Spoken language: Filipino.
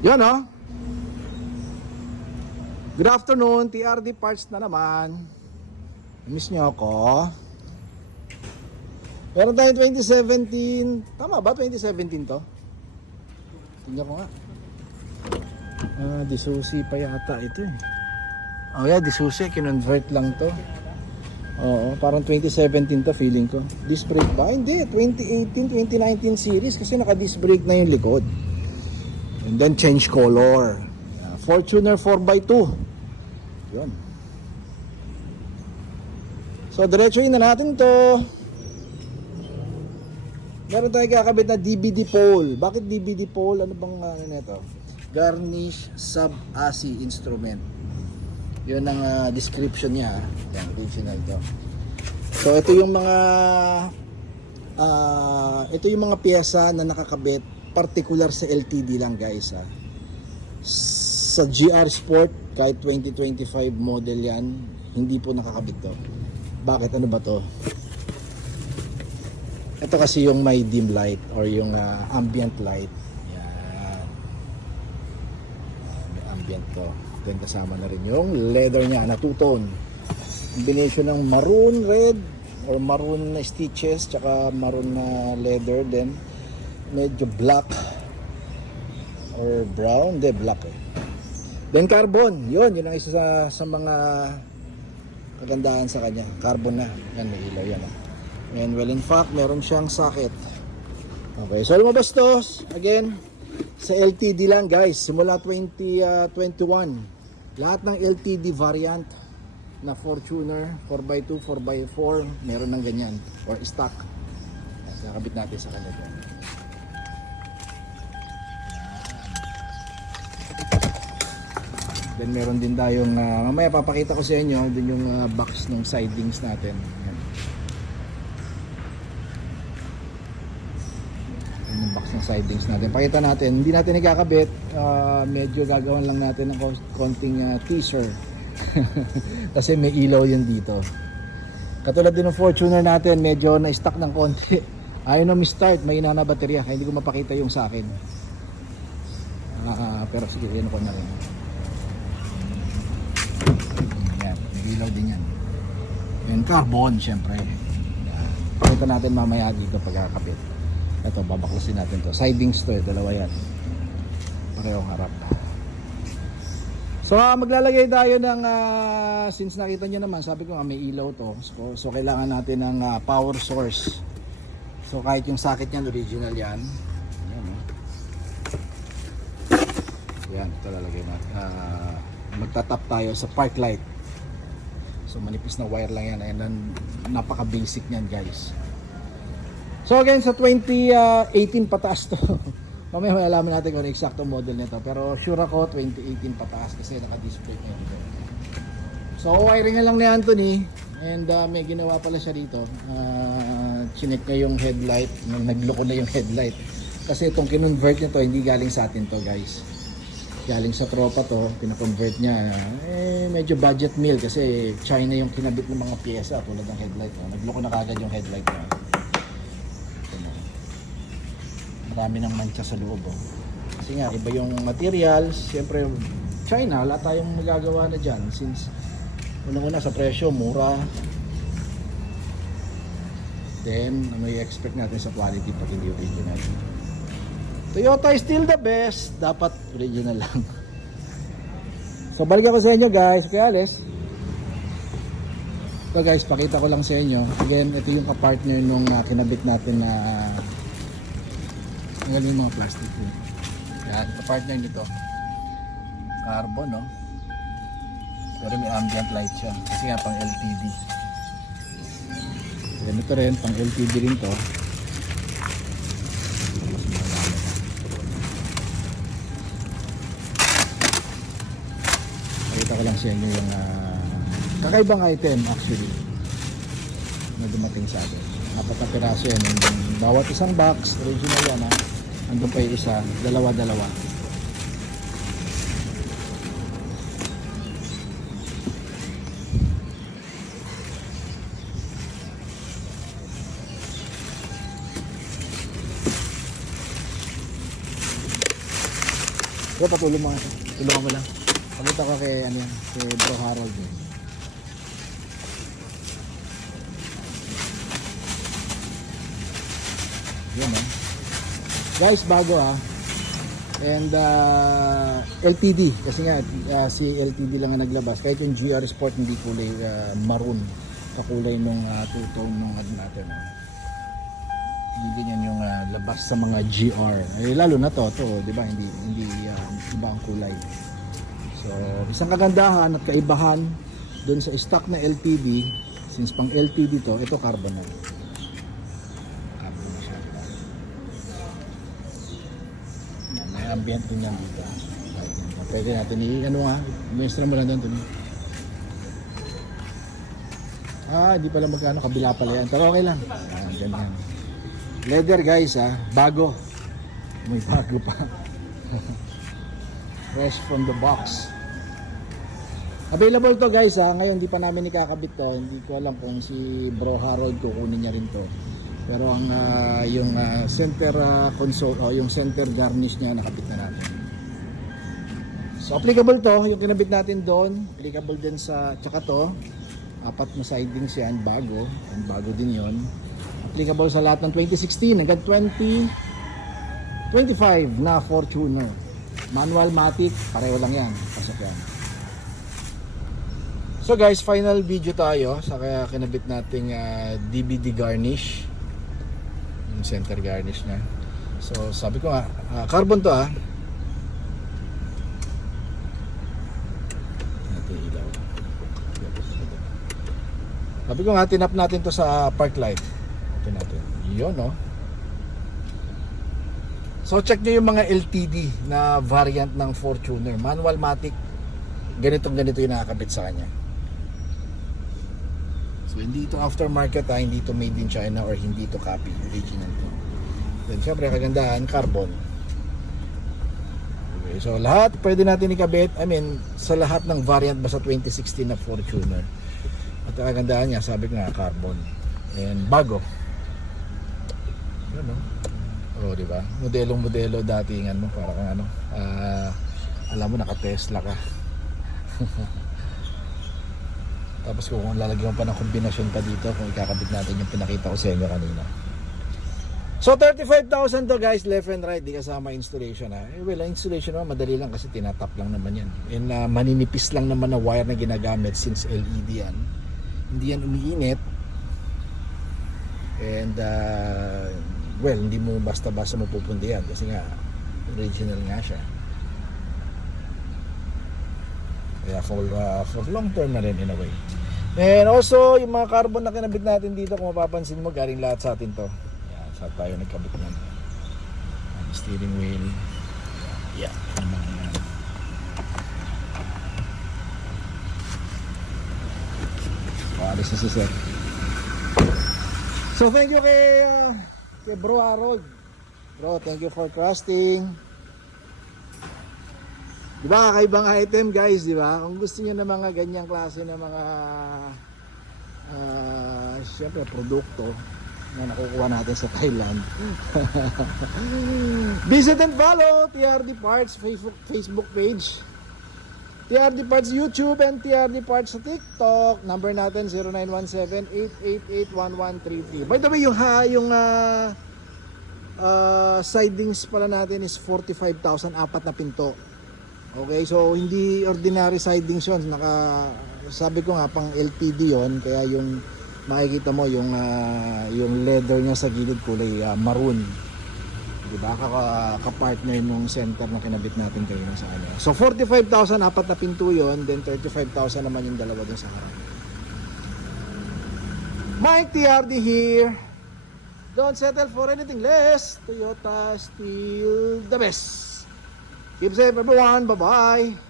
Yan oh. Good afternoon, TRD Parts na naman. Miss nyo ako. Meron tayong 2017. Tama ba 2017 to? Tingnan ko nga. Disusi pa yata ito eh. Oh yeah, Disusi, kinonvert lang to. Oo, parang 2017 to feeling ko. Disc brake ba? Hindi, 2018, 2019 series kasi naka-disc brake na yung likod. And then change color. Fortuner 4x2. Yun. So diretsuhin na natin to. Meron tayong kakabit na DVD pole. Bakit DVD pole? Ano bang ano nito? Garnish sub-ASI instrument. Yun ang description niya. Yan, original to. So ito yung mga piyesa na nakakabit particular sa LTD lang guys ha. Sa GR Sport kahit 2025 model yan, hindi po nakakabit to. Bakit? Ano ba to? Ito kasi yung may dim light or yung ambient light. Yan. May ambient to. Then kasama na rin yung leather niya na two-tone. Combination ng maroon red or maroon na stitches tsaka maroon na leather, then medyo black or brown, black eh. Then carbon, yun ang isa sa mga kagandahan sa kanya. Carbon na, yan may ilaw yan ah. And well in fact, meron siyang socket. Okay, so lumabas to again sa LTD lang guys, simula 2021. Lahat ng LTD variant na Fortuner 4x2, 4x4, meron ng ganyan or stock. Nakabit natin sa kanila. Then meron din tayong mamaya papakita ko sa inyo din yung box ng sidings natin. Yan yung box ng sidings natin. Pakita natin, hindi natin ikakabit, medyo gagawin lang natin ng konting teaser. Kasi may ilaw yun dito. Katulad din ng Fortuner natin, medyo na-stuck ng konti. Ayaw na mi-start, may ina na baterya, kaya hindi ko mapakita yung sa akin. Pero sige, yan ko na rin. Yan, may ilaw din yan. And carbon, syempre. Pakita natin mamaya dito pagkakabit. Ito, babaklasin natin to. Sidings to, dalawa yan. Parehong harap. So maglalagay tayo ng since nakita nyo naman, sabi ko may ilaw to. So kailangan natin ng power source. So kahit yung socket niyan original yan. Ayan, yan, ito lalagay natin. Magtatap tayo sa park light. So manipis na wire lang yan, and napaka basic niyan guys. So again, sa 2018 pataas to. Mamaya malalaman natin kung ano eksakto model nito, pero sure ako 2018 pataas kasi naka-display niya dito. So wiring lang ni Anthony, and may ginawa pala siya dito. Chinek niya yung headlight, nagloko na yung headlight. Kasi itong kinonvert niya to, hindi galing sa atin to guys. Galing sa tropa to, pinakonvert niya. Medyo budget meal kasi China yung kinabit ng mga pyesa tulad ng headlight. Nagloko na kagad yung headlight niya. Marami ng mancha sa loob kasi nga iba yung materials. Siyempre China, wala tayong magagawa na dyan since unang-una sa presyo mura, then may expect natin sa quality pag hindi original. Toyota is still the best, dapat original lang. So balik ako sa inyo guys, kaya alis. So guys, pakita ko lang sa inyo again, ito yung kapartner nung kinabit natin na ang galing mga plastic po. Yan, kapartner nito carbon, no? Pero may ambient light siya kasi nga pang LTD. Ganito rin, pang LTD rin to. Pakita ko lang sa inyo yung kakaibang item actually na dumating sa atin. 4 na piraso yan, and bawat isang box original yan ha. Andun pa yung isa, dalawa-dalawa. Pero patulong mo. Tulungan mo lang. Pagkita ko kay, ano yan, kay Bro Harold. Eh. Yan eh. Guys, bago and LTD kasi nga si LTD lang ang naglabas kahit yung GR Sport hindi kulay maroon kakulay nung two-tone nung ad natin hindi ganyan yung labas sa mga GR lalo na to di ba hindi iba ang kulay so isang kagandahan at kaibahan dun sa stock na LTD since pang LTD to ito carbon na ambient din yan dito. Pwede natin muestra mo lang doon. Hindi pala magkano, kabila pala yan. Pero okay lang. Ganyan. Leather guys bago. May bago pa. Fresh from the box. Available to guys ngayon hindi pa namin ikakabit to. Hindi ko alam kung si Bro Harold kukunin niya rin to. Pero ang yung center console o yung center garnish niya nakabit na natin. So applicable to, yung kinabit natin doon, applicable din sa tsaka to. 4 na sidings yan, bago din yon. Applicable sa lahat ng 2016 hanggang 2025 na Fortuner. Manual matic, pareho lang yan, pasok yan. So guys, final video tayo sa kaya kinabit nating DVD garnish. Center garnish na. So sabi ko carbon to ilaw. Sabi ko tinap natin to sa park light. Ito natin. Yun So check nyo yung mga LTD na variant ng Fortuner. Manual matic. Ganito yung nakakabit sa kanya. So hindi ito aftermarket hindi ito made in China or hindi ito copy, original to. Then syempre kagandahan, carbon. Okay, so lahat pwede natin ikabit, sa lahat ng variant ba sa 2016 na Fortuner. At kagandahan niya, sabi ko nga, carbon. And bago. Yun di ba? Modelo datingan mo, para kang alam mo naka-Tesla ka. Tapos kung lalagyan pa ng kombinasyon pa dito kung ikakabit natin yung pinakita ko sa inyo kanina. So 35,000 to guys, left and right, di kasama installation well, installation naman madali lang kasi tinatap lang naman yan. And maninipis lang naman na wire na ginagamit since LED yan. Hindi yan umiinit. And well, hindi mo basta-basta mapupundi yan kasi nga original nga siya. Kaya for long term na rin in a way. And also, yung mga carbon na kinabit natin dito, kung mapapansin mo, galing lahat sa atin to. Yan, saan tayo nagkabit yan. Steering wheel. Yeah. Alis na si sir. So, thank you kay Bro Harold. Bro, thank you for trusting. Diba, kakaibang item guys, diba? Kung gusto niyo ng mga ganyang klase ng mga syempre produkto na nakukuha natin sa Thailand. Visit and follow TRD Parts Facebook page, TRD Parts YouTube, and TRD Parts sa TikTok. Number natin 0917-888-1133. By the way, yung sidings pala natin is 45,000, 4 na pinto. Okay, so hindi ordinary sidings yun. Sabi ko nga pang LTD yon, kaya yung makikita mo yung leather niya sa gilid kulay maroon. Diba? Ka-partner nung center na kinabit natin kayo sa kanya. So 45,000, 4 na pinto yon, then 35,000 naman yung dalawa dun sa harap. Mike TRD here. Don't settle for anything less. Toyota, still the best. Keep safe everyone. Bye-bye.